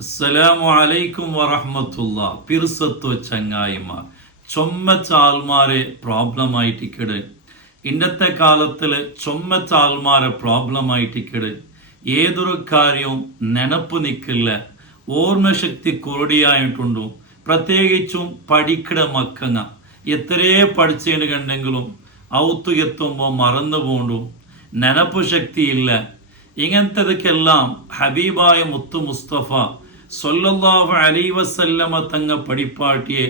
അസ്സലാമു അലൈക്കും വറഹ്മത്തുള്ളാ. പിർസത്തു ചങ്ങായിമാർ ചൊമ്മച്ച ആൾമാരെ പ്രോബ്ലമായിട്ടിക്കട്. ഇന്നത്തെ കാലത്തിൽ ചൊമ്മച്ച ആൾമാരെ പ്രോബ്ലമായിട്ടിക്കട്. ഏതൊരു കാര്യവും നെനപ്പ് നിൽക്കില്ല, ഓർമ്മശക്തി കുറടിയായിട്ടുണ്ടു. പ്രത്യേകിച്ചും പഠിക്കട മക്കങ്ങ എത്രേ പഠിച്ചതിന് കണ്ടെങ്കിലും ഔത്തു എത്തുമ്പോൾ മറന്നു പോണ്ടു, നെനപ്പ് ശക്തിയില്ല. ഇങ്ങനത്തതൊക്കെല്ലാം ഹബീബായ മുത്തു മുസ്തഫ സല്ലല്ലാഹു അലൈഹി വസല്ലമ തങ്ങ പഠിപ്പാട്ടിയെ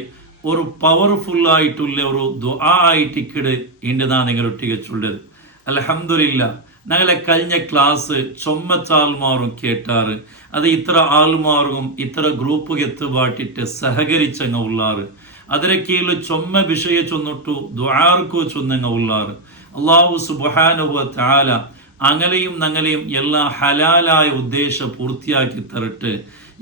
ഒരു പവർഫുള്ളായിട്ടുള്ള ഒരു ദുആ ആയിട്ടിക്കട് ഇൻ്റെതാ നിങ്ങളൊട്ടിക ചൊല്ലത്. അൽഹംദുലില്ലാ, ഞങ്ങളെ കഴിഞ്ഞ ക്ലാസ് ചൊമ്മച്ച ആൾമാറും കേട്ടാറ്. അത് ഇത്ര ആൾമാർക്കും ഇത്ര ഗ്രൂപ്പ് എത്തുപാട്ടിട്ട് സഹകരിച്ചങ്ങ ഉള്ളാറ്. ಅದರ ಕೀಳು ಚೊಮ್ಮ ವಿಷಯ ಚೊನ್ನೊಟ್ಟು ದುಆರ್ಕೋ ಚೊನ್ನಂಗ ಉಳ್ಳಾರು. അല്ലാഹു സുബ്ഹാനഹു വ തആല അങ്ങനെയും ഞങ്ങളെയും എല്ലാ ഹലാലായ ഉദ്ദേശം പൂർത്തിയാക്കി തരട്ടെ.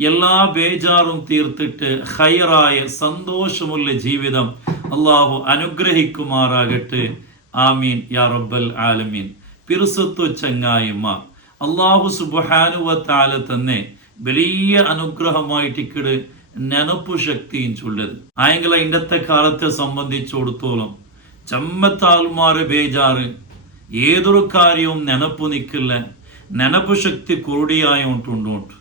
എല്ലാ ബേജാറും തീർത്തിട്ട് ഖൈറായ സന്തോഷമുള്ള ജീവിതം അള്ളാഹു അനുഗ്രഹിക്കുമാറാകട്ടെ. ആമീൻ യാ റബ്ബൽ ആലമീൻ. പിർസത്തു ചങ്ങായിമാർ, അള്ളാഹു സുബ്ഹാനഹു വ തആല തന്നെ വലിയ അനുഗ്രഹമായിട്ടിക്കട് നെനപ്പു ശക്തിയും ചൊല്ലത്. ആയെങ്കില ഇന്നത്തെ കാലത്തെ സംബന്ധിച്ചിടത്തോളം ചമ്മത്താൽമാര് ബേജാറ്, ഏതൊരു കാര്യവും നെനപ്പു നിൽക്കില്ല, നെനപ്പു ശക്തി കുറുടിയായോണ്ടുണ്ടോട്ട്.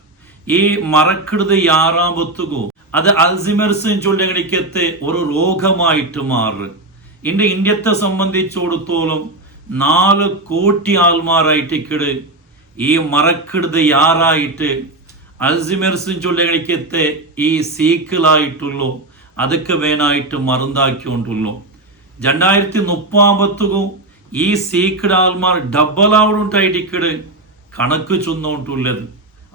ഈ മറക്കിടുത് യാറാമ്പത്തുകോ അത് അൽസിമേഴ്സ് ചൊല്ലങ്ങടിക്കത്തെ ഒരു രോഗമായിട്ട് മാറ്. ഇന്ത്യത്തെ സംബന്ധിച്ചിടത്തോളം 4 കോടി ആൾമാരായിട്ടിക്കട് ഈ മറക്കിടുത് യാറായിട്ട് അൽസിമേഴ്സ് ചൊല്ലങ്ങടിക്കത്തെ ഈ സീക്കിലായിട്ടുള്ളൂ. അതൊക്കെ വേനായിട്ട് മറന്നാക്കിക്കൊണ്ടുള്ളൂ. 2030 ഈ സീക്കിട ആൾമാർ ഡബിളാവുണ്ടായിട്ടിക്കട് കണക്ക് ചൊന്നോണ്ടുള്ളത്.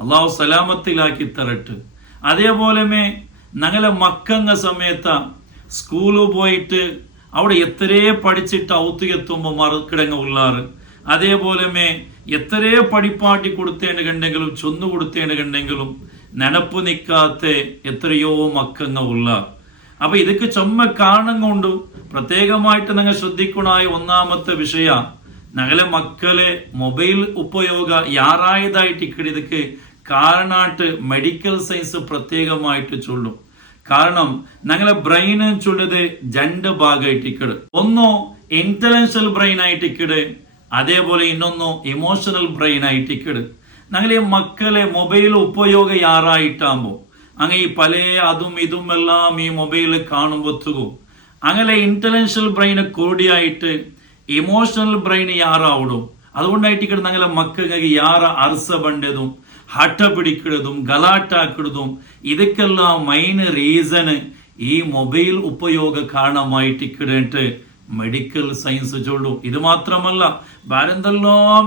അള്ളാഹു സലാമത്തിലാക്കി തരട്ട്. അതേപോലെ ഞങ്ങളെ മക്കങ്ങ സമയത്ത സ്കൂളിൽ പോയിട്ട് അവിടെ എത്രേ പഠിച്ചിട്ട് ഔത്തുകെത്തുമ്പോൾ മറക്കിടങ്ങ ഉള്ളാറ്. അതേപോലെ എത്രേ പഠിപ്പാട്ടി കൊടുത്തേണ്ട് കണ്ടെങ്കിലും ചൊന്നു കൊടുത്തേണ്ട് കണ്ടെങ്കിലും നെനപ്പ് നിൽക്കാത്ത എത്രയോ മക്കങ്ങ ഉള്ളാർ. അപ്പൊ ഇതൊക്കെ ചൊമ്മ കാരണം കൊണ്ട് പ്രത്യേകമായിട്ട് ഞങ്ങൾ ശ്രദ്ധിക്കണായ ഒന്നാമത്തെ വിഷയ, ഞങ്ങളെ മക്കളെ മൊബൈൽ ഉപയോഗ യാറായതായിട്ട് ഇതൊക്കെ കാരണായിട്ട് മെഡിക്കൽ സയൻസ് പ്രത്യേകമായിട്ട് ചൊല്ലും. കാരണം ഞങ്ങളെ ബ്രെയിൻ ചൊല്ലത് 2 ഭാഗമായിട്ടിക്കട്. ഒന്നോ ഇന്റലക്ച്വൽ ബ്രെയിൻ ആയിട്ടിക്കട്, അതേപോലെ ഇന്നൊന്നോ ഇമോഷണൽ ബ്രെയിൻ ആയിട്ടിക്കട്. ഞങ്ങളെ മക്കളെ മൊബൈൽ ഉപയോഗ യാറായിട്ടാകുമ്പോൾ അങ്ങനെ ഈ പല അതും ഇതും എല്ലാം ഈ മൊബൈൽ കാണുമ്പോത്തുകോ അങ്ങനെ ഇന്റലക്ച്വൽ ബ്രെയിന് കൂടിയായിട്ട് ഇമോഷണൽ ബ്രെയിൻ യാറാവിടും. അതുകൊണ്ടായിട്ടിക്കട് ഞങ്ങളെ മക്കൾക്ക് യാറ അർസ ബണ്ടതും ഹട്ട പിടിക്കിടതും ഗലാട്ടാക്കിടതും ഇതൊക്കെല്ലാം മെയിൻ റീസണ് ഈ മൊബൈൽ ഉപയോഗ കാരണമായിട്ടിക്കിടട്ട് മെഡിക്കൽ സയൻസ് ചൊല്ലു. ഇത് മാത്രമല്ല,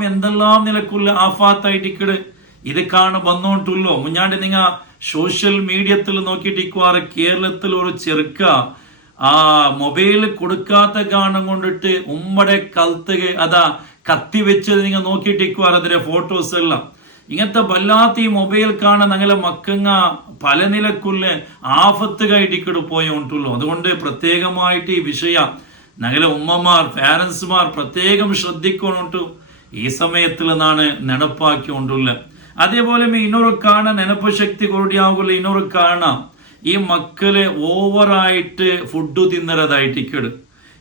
എന്തെല്ലാം നിലക്കുള്ള ആഫാത്തായിട്ടിക്കട് ഇത് കാണ വന്നോട്ടുള്ളൂ. മുന്നാണ്ട് നിങ്ങ സോഷ്യൽ മീഡിയത്തിൽ നോക്കിയിട്ടിക്കുവാറ് കേരളത്തിൽ ഒരു ചെറുക്ക ആ മൊബൈൽ കൊടുക്കാത്ത കാരണം കൊണ്ടിട്ട് ഉമ്മടെ കൽത്തുക അതാ കത്തി വെച്ചത് നിങ്ങൾ നോക്കിയിട്ടിക്കുവാറ് അതിന്റെ ഫോട്ടോസ് എല്ലാം. ഇങ്ങനത്തെ വല്ലാത്ത ഈ മൊബൈൽ കാണാൻ ഞങ്ങളെ മക്കങ്ങ പല നിലക്കുള്ള ആഫത്തുകായിട്ടിക്കട് പോയോണ്ടുള്ളൂ. അതുകൊണ്ട് പ്രത്യേകമായിട്ട് ഈ വിഷയ ഞങ്ങളെ ഉമ്മമാർ പാരൻസുമാർ പ്രത്യേകം ശ്രദ്ധിക്കൊണ്ടു ഈ സമയത്തിൽ നിന്നാണ് നെനപ്പാക്കിക്കൊണ്ടുള്ള. അതേപോലെ ഇന്നൊരു കാണാൻ നെനപ്പ് ശക്തി കൂടിയാകില്ല. ഇന്നൊരു കാണാം ഈ മക്കളെ ഓവറായിട്ട് ഫുഡ് തിന്നറതായിട്ടിക്കട്.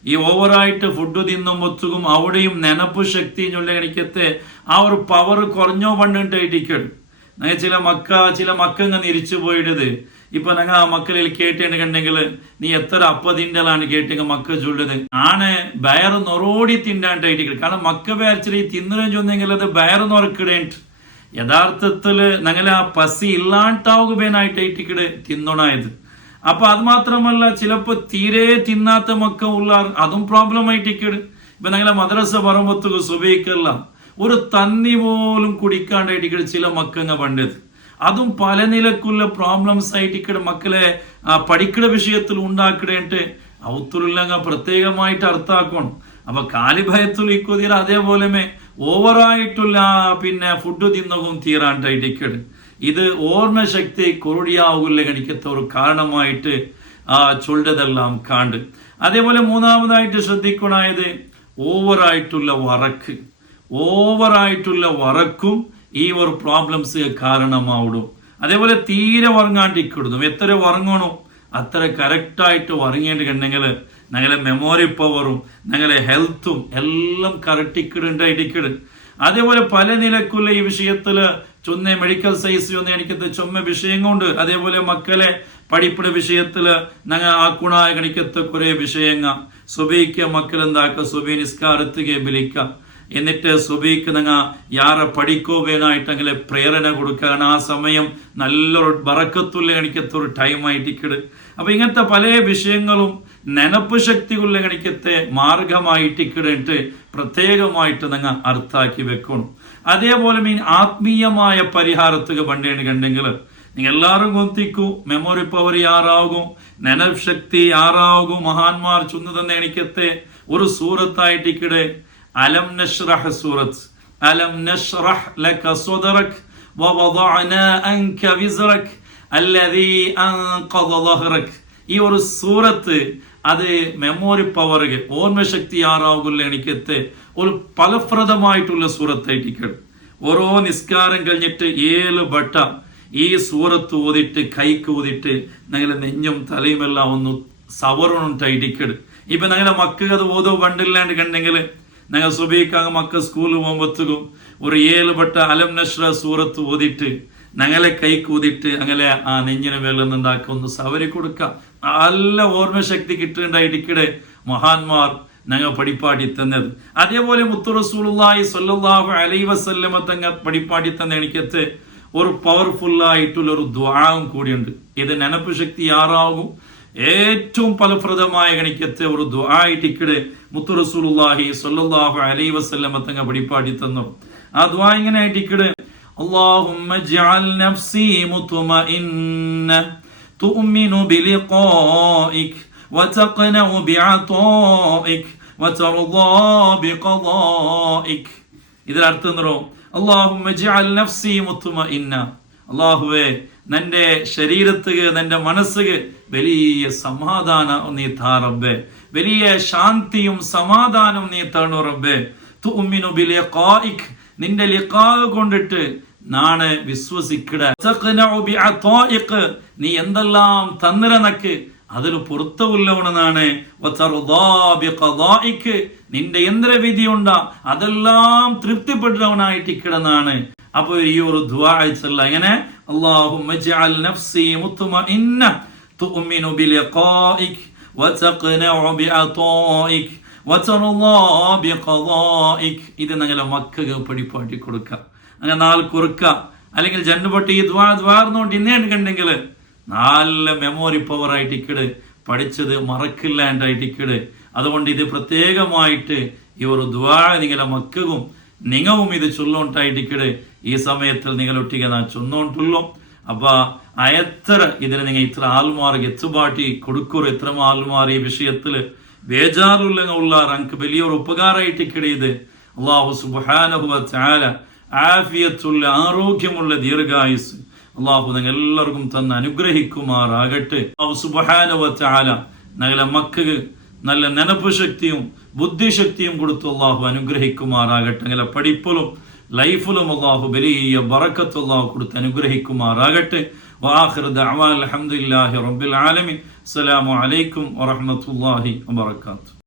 ഈ ഓവറായിട്ട് ഫുഡ് തിന്നുമ്പോത്തും അവിടെയും നെനപ്പ് ശക്തി ചൊല്ലണിക്കത്തെ ആ ഒരു പവർ കുറഞ്ഞോ പണ്ടിട്ടായിട്ടിക്കട്. ചില മക്കങ്ങ് നിരിച്ചു പോയിടത്. ഇപ്പൊ ഞങ്ങൾ ആ മക്കളിൽ കേട്ടേണ് കണ്ടെങ്കിൽ നീ എത്ര അപ്പതിൻ്റെലാണ് കേട്ടെങ്കിൽ മക്ക ചൊല്ലത് ആണ് ബയറ് നൊറോടി തിണ്ടാണ്ടായിട്ടിക്കട്. കാരണം മക്ക വിചാരിച്ചിട്ട് ഈ തിന്നലും ചൊന്നെങ്കിൽ അത് ബയറ് നൊറക്കിടേണ്ട്. യഥാർത്ഥത്തില് ഞങ്ങളെ ആ പസി ഇല്ലാണ്ടാവുകയായിട്ടായിട്ടിക്കട് തിന്നണായത്. അപ്പൊ അത് മാത്രമല്ല, ചിലപ്പോ തീരെ തിന്നാത്ത മക്ക ഉള്ളാർ, അതും പ്രോബ്ലം ആയിട്ടിക്കട്. ഇപ്പൊ ഞങ്ങളെ മദ്രസ പറമ്പത്തുക സുബൈക്കല്ല ഒരു തന്നി പോലും കുടിക്കാണ്ടായിട്ടിക്കട് ചില മക്കങ്ങ പണ്ടത്. അതും പല നിലക്കുള്ള പ്രോബ്ലംസ് ആയിട്ടിക്കട് മക്കളെ പഠിക്കണ വിഷയത്തിൽ ഉണ്ടാക്കിടേട്ട് ഔത്തുള്ളങ്ങ പ്രത്യേകമായിട്ട് അർത്ഥാക്കണം. അപ്പൊ കാലിഭയത്തിൽ ഇക്കൊതിര അതേപോലെ ഓവറായിട്ടുള്ള ഫുഡ് തിന്നകും തീരാണ്ടായിട്ടിക്കട്. ഇത് ഓർമ്മശക്തി കുറുടിയാവില്ല ഗണിക്കത്ത ഒരു കാരണമായിട്ട് ചൊല്ലതെല്ലാം കാണ്ട്. അതേപോലെ മൂന്നാമതായിട്ട് ശ്രദ്ധിക്കണായത് ഓവറായിട്ടുള്ള വറക്കും ഈ ഒരു പ്രോബ്ലംസ് കാരണമാവിടും. അതേപോലെ തീരെ ഉറങ്ങാണ്ടിക്കിടുന്നു. എത്ര ഉറങ്ങണോ അത്ര കറക്റ്റായിട്ട് ഉറങ്ങേണ്ടിട്ടുണ്ടെങ്കിൽ ഞങ്ങളെ മെമ്മോറി പവറും ഞങ്ങളെ ഹെൽത്തും എല്ലാം കറക്റ്റിക്കിടുണ്ടായിട്ടിക്കിട്. അതേപോലെ പല നിലക്കുള്ള ഈ വിഷയത്തില് ചൊന്ന മെഡിക്കൽ സയൻസ് ഒന്നും എനിക്കത്തെ ചുമ വിഷയം കൊണ്ട് അതേപോലെ മക്കളെ പഠിപ്പിന്റെ വിഷയത്തില് ഞങ്ങൾ ആക്കുണായ കണിക്കത്തെ കുറെ വിഷയങ്ങ സുബൈക്ക് മക്കൾ എന്താക്ക സുബൈ നിസ്കാരത്തിಗೆ വിളിക്ക എന്നിട്ട് സുബൈക്ക് ഞങ്ങൾ യാറെ പഠിക്കോവേനായിട്ട് അങ്ങനെ പ്രേരണ കൊടുക്കാൻ ആ സമയം നല്ലൊരു ബറക്കത്തുള്ള കണിക്കത്തൊരു ടൈമായിട്ടിക്കിട്. അപ്പൊ ഇങ്ങനത്തെ പല വിഷയങ്ങളും നെനപ്പ് ശക്തിയുള്ള കണിക്കത്തെ മാർഗമായിട്ടിക്കിട്ട് പ്രത്യേകമായിട്ട് ഞങ്ങൾ അർത്ഥാക്കി വെക്കണം. അതേപോലെ മീൻ ആത്മീയമായ പരിഹാരത്തുക പണ്ടേണ് കണ്ടെങ്കിൽ നിങ്ങൾ എല്ലാവരും ഗൊന്തിക്കൂ മെമ്മോറി പവർ യാറാകും, നെനപ്പ് ശക്തി യാറാകും. മഹാന്മാർ ചൊന്നതെന്ന എനിക്കത്തെ ഒരു സൂറത്തായിട്ടിക്കിടെ അലം നശ്റഹ് സൂറത്ത്, അലം നശ്റഹ് ലക സദറക് വവദഅനാ അൻക വിസ്റക് അല്ലദീ അൻഖദ ളഹ്റക്. ഈ ഒരു സൂറത്ത് അത് മെമ്മോറി പവറുകൾ ഓർമ്മശക്തി ആറാവുള്ള എനിക്കത്തെ ഒരു ഫലപ്രദമായിട്ടുള്ള സൂറത്തായിട്ടിക്കട്. ഓരോ നിസ്കാരം കഴിഞ്ഞിട്ട് 7 വട്ട ഈ സൂറത്ത് ഓതിട്ട് കൈക്ക് ഓതിട്ട് ഞങ്ങളെ നെഞ്ഞും തലയുമെല്ലാം ഒന്ന് സവറുണ്ടായിട്ടിക്കട്. ഇപ്പൊ ഞങ്ങളെ മക്കൾക്ക് അത് ഓതോ പണ്ടില്ലാണ്ട് കണ്ടെങ്കിൽ ഞങ്ങൾ സുബൈക്കാങ്ങ് മക്കൾ സ്കൂളിൽ പോകുമ്പോഴത്തേക്കും ഒരു 7 വട്ട അലം നശ്റ സൂറത്ത് ഓതിട്ട് ഞങ്ങളെ കൈ കൂതിട്ട് അങ്ങനെ ആ നെഞ്ഞിന് മേലെ നിന്നാക്കി ഒന്ന് സവരി കൊടുക്കാം. നല്ല ഓർമ്മശക്തി കിട്ടുന്നുണ്ടായിട്ടിടെ മഹാന്മാർ ഞങ്ങൾ പഠിപ്പാടി തന്നത്. അതേപോലെ മുത്തു റസൂലുള്ളാഹി സ്വല്ലല്ലാഹു അലൈഹി വസല്ലമ തങ്ങൾ പഠിപ്പാടി തന്ന എനിക്കത്തെ ഒരു പവർഫുള്ളായിട്ടുള്ള ഒരു ദുആവും കൂടിയുണ്ട്. ഇത് നെനപ്പ് ശക്തി ആറാകും ഏറ്റവും ഫലപ്രദമായ ഗണിക്കത്തെ ഒരു ദുആയിട്ടിടെ മുത്തു റസൂലുള്ളാഹി സ്വല്ലല്ലാഹു അലൈഹി വസല്ലമ തങ്ങൾ പഠിപ്പാടി തന്നു. ആ ദുആ ഇങ്ങനെ ആയിട്ടിടെ اللهم اجعل نفسي مطمئنة تؤمن بلقائك وتقنع بعطائك وترضى بقضائك. ഇതിൽ അർത്ഥം എന്തോ اللهم اجعل نفسي مطمئنة. അല്ലാഹുവേ നിന്റെ ശരീരത്തിക്ക് നിന്റെ മനസ്സിക്ക് വലിയ സമാധാനം നീ താ റബ്ബേ, വലിയ ശാന്തിയും സമാധാനം നീ തരണു റബ്ബേ. തുഅ്മിനു ബിലിഖാഇക് നിന്റെ ലിഖാഅ് കൊണ്ടിട്ട് നാണ് വിശ്വസിക്കട. നീ എന്തെല്ലാം തന്നിരനക്ക് അതിൽ പുറത്തുള്ളവനാണ്. നിന്റെ യന്ത്രവിധി ഉണ്ടാ അതെല്ലാം തൃപ്തിപ്പെട്ടവനായിട്ടിക്കിടന്നാണ്. അപ്പൊ ഈ ഒരു ദുആ അയച്ചല്ല എങ്ങനെ اللهم اجعل نفسي مطمئنة تؤمن بلقائك وتقنع بعطائك وترضى بقضائك. ഇത് ഞങ്ങളെ മക്കൾക്ക് പഠിപ്പാട്ടി കൊടുക്കുക. അങ്ങനെ 4 കുറുക്ക അല്ലെങ്കിൽ ജന്നുപൊട്ടി ഈ ദ്വാർന്നോണ്ട് ഇന്നേണ്ട് കണ്ടെങ്കിൽ നല്ല മെമ്മോറി പവർ ആയിട്ടിക്കട് പഠിച്ചത് മറക്കില്ലാണ്ടായിട്ടിക്കട്. അതുകൊണ്ട് ഇത് പ്രത്യേകമായിട്ട് ഈ ഒരു ദ്വാ നിങ്ങളെ മക്കൾക്കും നിങ്ങളും ഇത് ചൊല്ലോണ്ടായിട്ടിക്കട്. ഈ സമയത്തിൽ നിങ്ങളൊട്ടിക്ക് നാ ചൊന്നോണ്ടുള്ളൂ. അപ്പൊ എത്ര ഇതിന് നിങ്ങൾ ഇത്ര ആൾമാർക്ക് എത്തുപാട്ടി കൊടുക്കൂർ, എത്ര ആൾമാർ ഈ വിഷയത്തില് ബേജാറുള്ള എനിക്ക് വലിയൊരു ഉപകാരമായിട്ടിക്കട. ഇത് അല്ലാഹു സുബ്ഹാനഹു വ തആല ആഫിയത്തുള്ള ആരോഗ്യമുള്ള ദീർഘായുസ് അല്ലാഹു നിങ്ങൾ എല്ലാവർക്കും തന്ന് അനുഗ്രഹിക്കുമാറാകട്ടെ. അല്ലാഹു സുബ്ഹാനഹു വ തആല ഞങ്ങളെ മക്കൾക്ക് നല്ല നെനപ്പ് ശക്തിയും ബുദ്ധിശക്തിയും കൊടുത്തു അല്ലാഹു അനുഗ്രഹിക്കുമാറാകട്ടെ. ഞങ്ങളെ പഠിപ്പിലും ലൈഫിലും അല്ലാഹു വലിയ ബറക്കത്ത് അല്ലാഹു കൊടുത്ത് അനുഗ്രഹിക്കുമാറാകട്ടെ. വആഖിറു ദഅവാന അൽഹംദുലില്ലാഹി റബ്ബിൽ ആലമീൻ. അസ്സലാമു അലൈക്കും വറഹ്മത്തുള്ളാഹി വബറകാതുഹു.